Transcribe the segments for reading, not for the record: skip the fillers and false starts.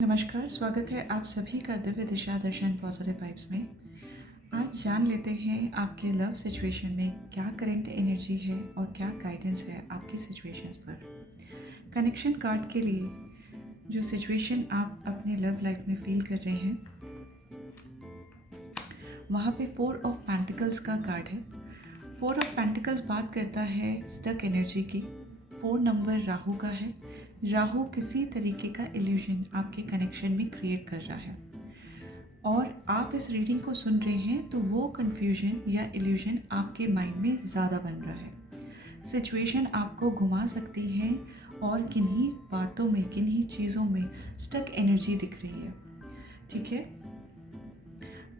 नमस्कार, स्वागत है आप सभी का दिव्य दिशा दर्शन पॉजिटिव वाइब्स में। आज जान लेते हैं आपके लव सिचुएशन में क्या करंट एनर्जी है और क्या गाइडेंस है आपकी सिचुएशंस पर। कनेक्शन कार्ड के लिए जो सिचुएशन आप अपने लव लाइफ में फील कर रहे हैं वहाँ पे 4 ऑफ पेंटिकल्स का कार्ड है। 4 ऑफ पेंटिकल्स बात करता है स्टक एनर्जी की। 4 नंबर राहु का है। राहु किसी तरीके का इल्यूजन आपके कनेक्शन में क्रिएट कर रहा है और आप इस रीडिंग को सुन रहे हैं तो वो कन्फ्यूजन या इल्यूजन आपके माइंड में ज़्यादा बन रहा है। सिचुएशन आपको घुमा सकती है और किन्हीं बातों में, किन्हीं चीज़ों में स्टक एनर्जी दिख रही है। ठीक है,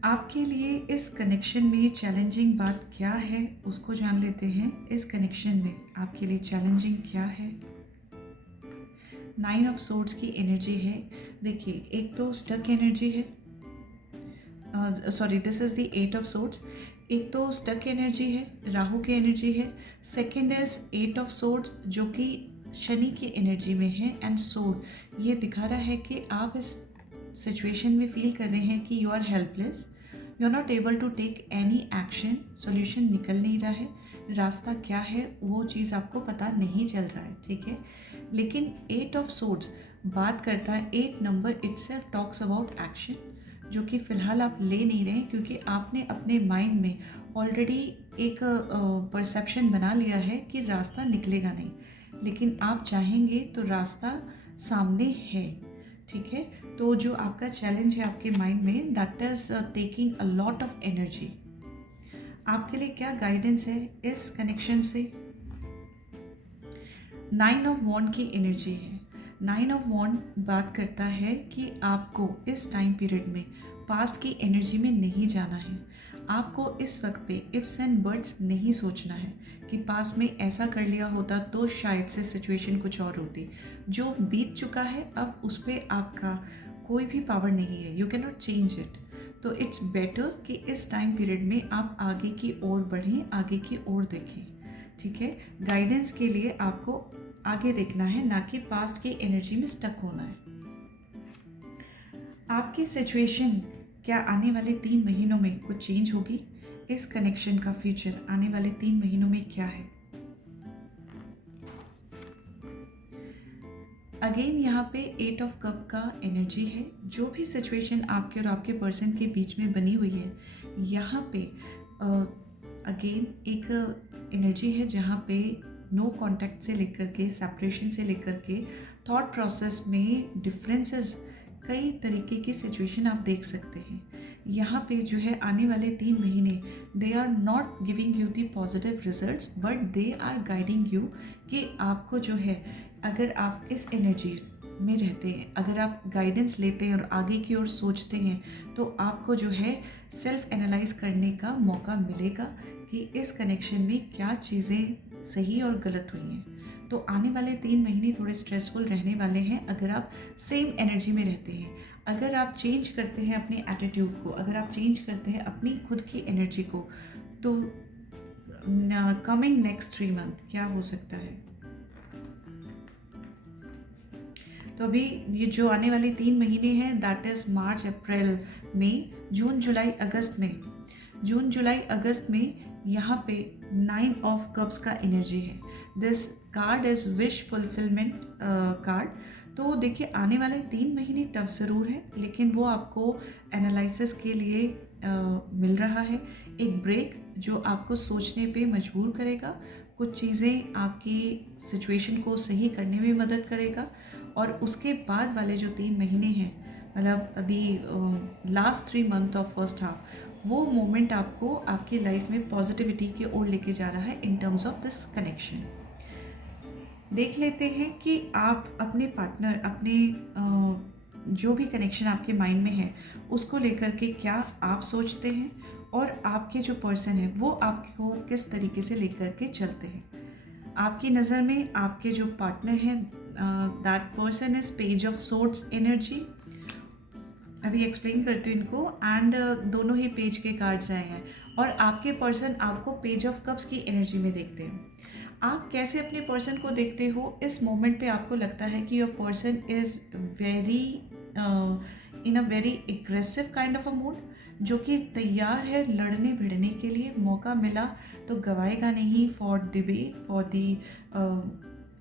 आपके लिए इस कनेक्शन में चैलेंजिंग बात क्या है उसको जान लेते हैं। इस कनेक्शन में आपके लिए चैलेंजिंग क्या है। 9 ऑफ सोर्ड्स की एनर्जी है। देखिए, एक तो स्टक एनर्जी है, sorry this is the 8 of swords. एक तो स्टक एनर्जी है, राहु की एनर्जी है। सेकंड इज 8 ऑफ सोर्ड्स जो कि शनि की एनर्जी में है एंड सोर्ड ये दिखा रहा है कि आप इस सिचुएशन में फील कर रहे हैं कि you are helpless, you are not able to take any action. Solution निकल नहीं रहा है, रास्ता क्या है वो चीज़ आपको पता नहीं चल रहा है। ठीक है, लेकिन 8 ऑफ सोर्ड्स बात करता है, 8 number itself talks about action, जो कि फ़िलहाल आप ले नहीं रहे क्योंकि आपने अपने माइंड में ऑलरेडी एक परसेप्शन बना लिया है कि रास्ता निकलेगा नहीं, लेकिन आप चाहेंगे तो रास्ता सामने है। ठीक है, तो जो आपका चैलेंज है आपके माइंड में that is taking a lot of energy. आपके लिए क्या गाइडेंस है इस कनेक्शन से। 9 ऑफ वॉन्ड की एनर्जी है। 9 ऑफ वॉन्ड बात करता है कि आपको इस टाइम पीरियड में पास्ट की एनर्जी में नहीं जाना है। आपको इस वक्त पे इफ्स एंड बट्स नहीं सोचना है कि पास्ट में ऐसा कर लिया होता तो शायद से सिचुएशन कुछ और होती। जो बीत चुका है अब उस पर आपका कोई भी पावर नहीं है, you can not change it. तो इट्स बेटर कि इस टाइम पीरियड में आप आगे की ओर बढ़ें, आगे की ओर देखें। ठीक है, गाइडेंस के लिए आपको आगे देखना है, ना कि पास्ट की एनर्जी में स्टक होना है। आपकी सिचुएशन क्या आने वाले 3 महीनों में कुछ चेंज होगी। इस कनेक्शन का फ्यूचर आने वाले 3 महीनों में क्या है। अगेन यहाँ पे 8 ऑफ कप का एनर्जी है। जो भी सिचुएशन आपके और आपके पर्सन के बीच में बनी हुई है, यहाँ पे अगेन एक एनर्जी है जहाँ पे नो कांटेक्ट से लेकर के सेपरेशन से लेकर के थॉट प्रोसेस में डिफरेंसेस, कई तरीके की सिचुएशन आप देख सकते हैं। यहाँ पे जो है आने वाले 3 महीने they are not giving you the positive results but they are guiding you कि आपको जो है, अगर आप इस एनर्जी में रहते हैं, अगर आप गाइडेंस लेते हैं और आगे की ओर सोचते हैं तो आपको जो है सेल्फ एनालाइज करने का मौका मिलेगा कि इस कनेक्शन में क्या चीज़ें सही और गलत हुई हैं। तो आने वाले 3 महीने थोड़े स्ट्रेसफुल रहने वाले हैं अगर आप सेम एनर्जी में रहते हैं। अगर आप चेंज करते हैं अपने एटीट्यूड को, अगर आप चेंज करते हैं अपनी खुद की एनर्जी को, तो कमिंग नेक्स्ट 3 मंथ क्या हो सकता है। तो अभी ये जो आने वाले 3 महीने हैं दैट इज़ मार्च, अप्रैल, मई, जून, जुलाई, अगस्त में। जून, जुलाई, अगस्त में यहाँ पे 9 ऑफ कप्स का एनर्जी है। This card is wish fulfilment card. तो देखिए, आने वाले 3 महीने टफ ज़रूर है, लेकिन वो आपको एनालिसिस के लिए मिल रहा है। एक ब्रेक जो आपको सोचने पे मजबूर करेगा, कुछ चीज़ें आपकी सिचुएशन को सही करने में मदद करेगा। और उसके बाद वाले जो 3 महीने हैं, मतलब दी last 3 month of first half, वो मोमेंट आपको आपकी लाइफ में पॉजिटिविटी की ओर लेके जा रहा है in terms of this connection. देख लेते हैं कि आप अपने पार्टनर, अपने जो भी कनेक्शन आपके माइंड में है उसको लेकर के क्या आप सोचते हैं और आपके जो पर्सन है वो आपको किस तरीके से लेकर के चलते हैं। आपकी नज़र में आपके जो पार्टनर हैं that person is page of swords energy. अभी एक्सप्लेन करती हूँ इनको। एंड दोनों ही पेज के कार्ड्स आए हैं और आपके पर्सन आपको पेज ऑफ कप्स की एनर्जी में देखते हैं। आप कैसे अपने पर्सन को देखते हो, इस मोमेंट पे आपको लगता है कि your person is very in a very aggressive kind of a mood, जो कि तैयार है लड़ने भिड़ने के लिए। मौका मिला तो गवाएगा नहीं for debate, for the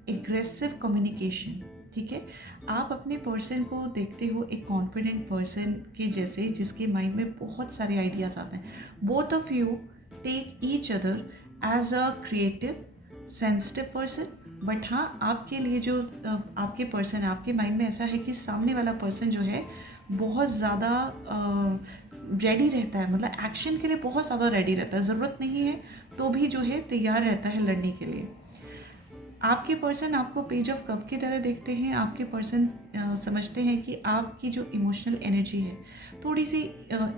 aggressive communication. ठीक है, आप अपने पर्सन को देखते हो एक कॉन्फिडेंट पर्सन के जैसे, जिसके माइंड में बहुत सारे आइडियाज़ आते हैं। Both of you take each other as a creative sensitive person, but हाँ, आपके लिए जो आपके पर्सन है, आपके माइंड में ऐसा है कि सामने वाला पर्सन जो है बहुत ज़्यादा रेडी रहता है, मतलब एक्शन के लिए बहुत ज़्यादा रेडी रहता है। ज़रूरत नहीं है तो भी जो है तैयार रहता है लड़ने के लिए। आपके पर्सन आपको पेज ऑफ कप की तरह देखते हैं। आपके पर्सन समझते हैं कि आपकी जो इमोशनल एनर्जी है थोड़ी सी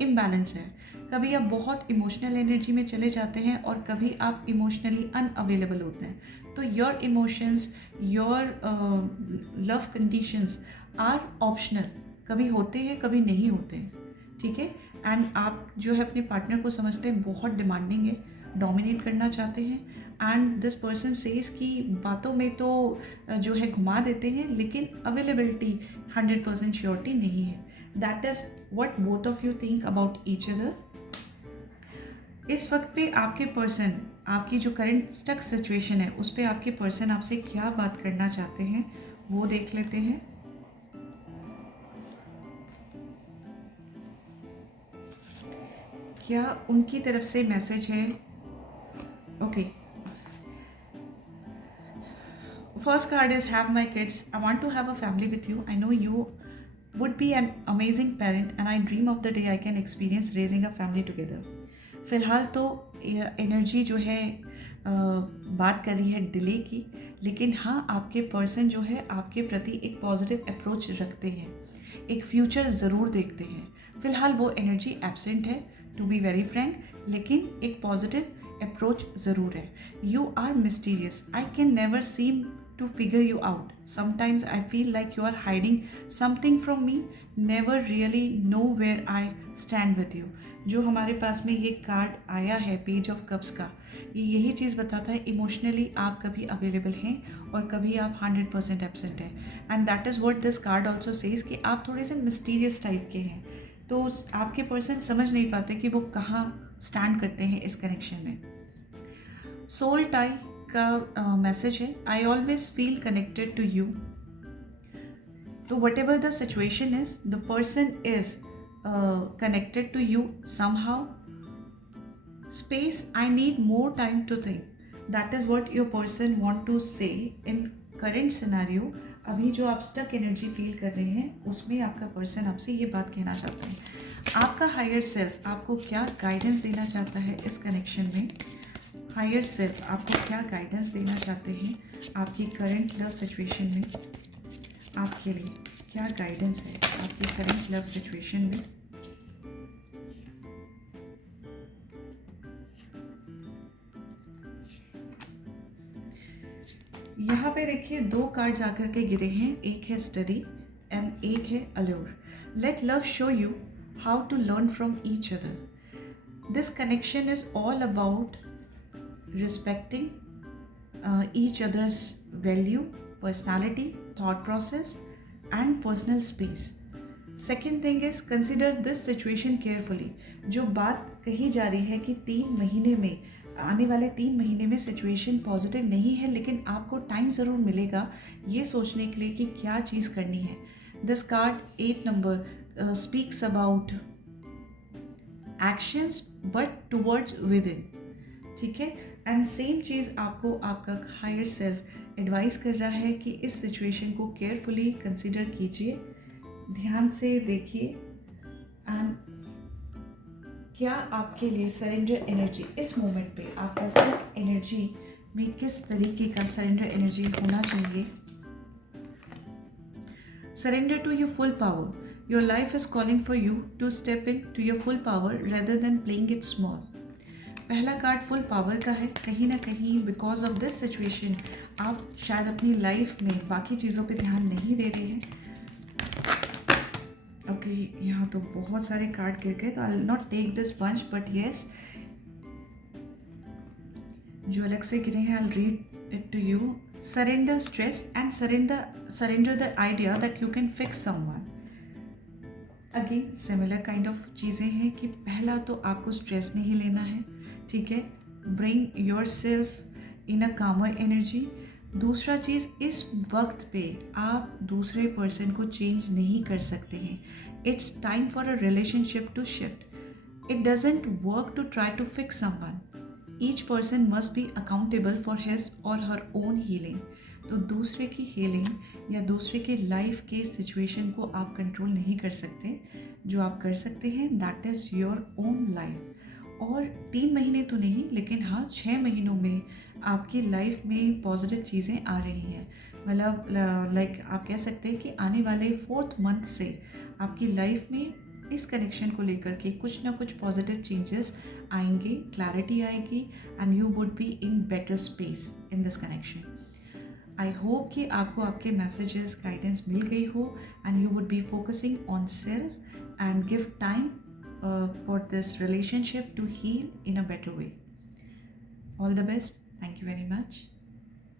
इम्बैलेंस है। कभी आप बहुत इमोशनल एनर्जी में चले जाते हैं और कभी आप इमोशनली अनअवेलेबल होते हैं। तो your emotions, your love conditions are optional, कभी होते हैं कभी नहीं होते हैं। ठीक है, एंड आप जो है अपने पार्टनर को समझते हैं बहुत डिमांडिंग है, डोमिनेट करना चाहते हैं। एंड दिस पर्सन सेज कि बातों में तो जो है घुमा देते हैं, लेकिन अवेलेबिलिटी 100% श्योरिटी नहीं है। That is what both of you think about each other. इस वक्त पे आपके पर्सन, आपकी जो करंट स्टक सिचुएशन है उस पर आपके पर्सन आपसे क्या बात करना चाहते हैं वो देख लेते हैं। क्या उनकी तरफ से मैसेज है? Okay, first card is have my kids. I want to have a family with you. I know you would be an amazing parent and I dream of the day I can experience raising a family together. फ़िलहाल तो energy जो है बात कर रही है delay की, लेकिन हाँ, आपके पर्सन जो है आपके प्रति एक पॉजिटिव अप्रोच रखते हैं, एक फ्यूचर ज़रूर देखते हैं। फ़िलहाल वो एनर्जी एब्सेंट है, टू बी वेरी फ्रैंक, लेकिन एक पॉजिटिव अप्रोच ज़रूर है। You are mysterious, I can never seem to figure you out. Sometimes I feel like you are hiding something from me, never really know where I stand with you. जो हमारे पास में ये card आया है page of cups का, ये यही चीज़ बताता है इमोशनली आप कभी अवेलेबल हैं और कभी आप 100% एब्सेंट हैं। And that is what this card also says कि आप थोड़े से मिस्टीरियस टाइप के हैं, तो आपके पर्सन समझ नहीं पाते कि वो कहाँ स्टैंड करते हैं इस कनेक्शन में। सोल टाई का मैसेज है, I always feel connected to you. तो whatever the situation is, the person is connected to you somehow. Space, I need more time to think. That is what your person want to say in current scenario. अभी जो आप stuck energy feel कर रहे हैं उसमें आपका person आपसे ये बात कहना चाहता है। आपका हायर सेल्फ आपको क्या गाइडेंस देना चाहता है इस कनेक्शन में? हायर सेल्फ आपको क्या गाइडेंस देना चाहते हैं आपकी करंट लव सिचुएशन में? आपके लिए क्या गाइडेंस है आपकी करंट लव सिचुएशन में? यहाँ पे देखिए दो कार्ड्स आकर के गिरे हैं, एक है स्टडी एंड एक है allure. Let love show you how to learn from each other. This connection is all about respecting each other's value, personality, thought process and personal space. Second thing is consider this situation carefully. जो बात कही जा रही है कि 3 महीने में, आने वाले 3 महीने में सिचुएशन पॉजिटिव नहीं है, लेकिन आपको टाइम ज़रूर मिलेगा ये सोचने के लिए कि क्या चीज़ करनी है। This card 8 number speaks about actions but towards with in. ठीक है, एंड सेम चीज़ आपको आपका हायर सेल्फ एडवाइस कर रहा है कि इस सिचुएशन को केयरफुली कंसिडर कीजिए, ध्यान से देखिए एंड क्या आपके लिए सरेंडर एनर्जी इस मोमेंट पे, आपका स्टक एनर्जी में किस तरीके का सरेंडर एनर्जी होना चाहिए। Surrender to your full power. Your life is calling for you to step in to your full power rather than playing it small. पहला कार्ड फुल पावर का है। कहीं ना कहीं बिकॉज ऑफ दिस सिचुएशन आप शायद अपनी लाइफ में बाकी चीज़ों पे ध्यान नहीं दे रहे हैं। ओके, यहाँ तो बहुत सारे कार्ड गिर गए, तो I will not take this bunch, but yes जो अलग से गिरे हैं I will read it to you. Surrender stress and surrender the idea that you can fix someone. Again similar kind of चीज़ें हैं कि पहला तो आपको स्ट्रेस नहीं लेना है, ठीक है। ब्रिंग योर सेल्फ इन अ कामर एनर्जी। दूसरा चीज़, इस वक्त पे आप दूसरे पर्सन को चेंज नहीं कर सकते हैं। It's time for a relationship to shift. It doesn't work to try to fix someone. Each person must be accountable for his or her own healing. तो दूसरे की हीलिंग या दूसरे के लाइफ के सिचुएशन को आप कंट्रोल नहीं कर सकते। जो आप कर सकते हैं that is your own life. और 3 महीने तो नहीं, लेकिन हाँ 6 महीनों में आपकी लाइफ में पॉजिटिव चीज़ें आ रही हैं। मतलब लाइक आप कह सकते हैं कि आने वाले 4th मंथ से आपकी लाइफ में इस कनेक्शन को लेकर के कुछ ना कुछ पॉजिटिव चेंजेस आएंगे, क्लैरिटी आएगी, and you would be in better space in this connection. I hope कि आपको आपके मैसेजेस गाइडेंस मिल गई हो, and you would be focusing on self and give time for this relationship to heal in a better way. All the best. Thank you very much.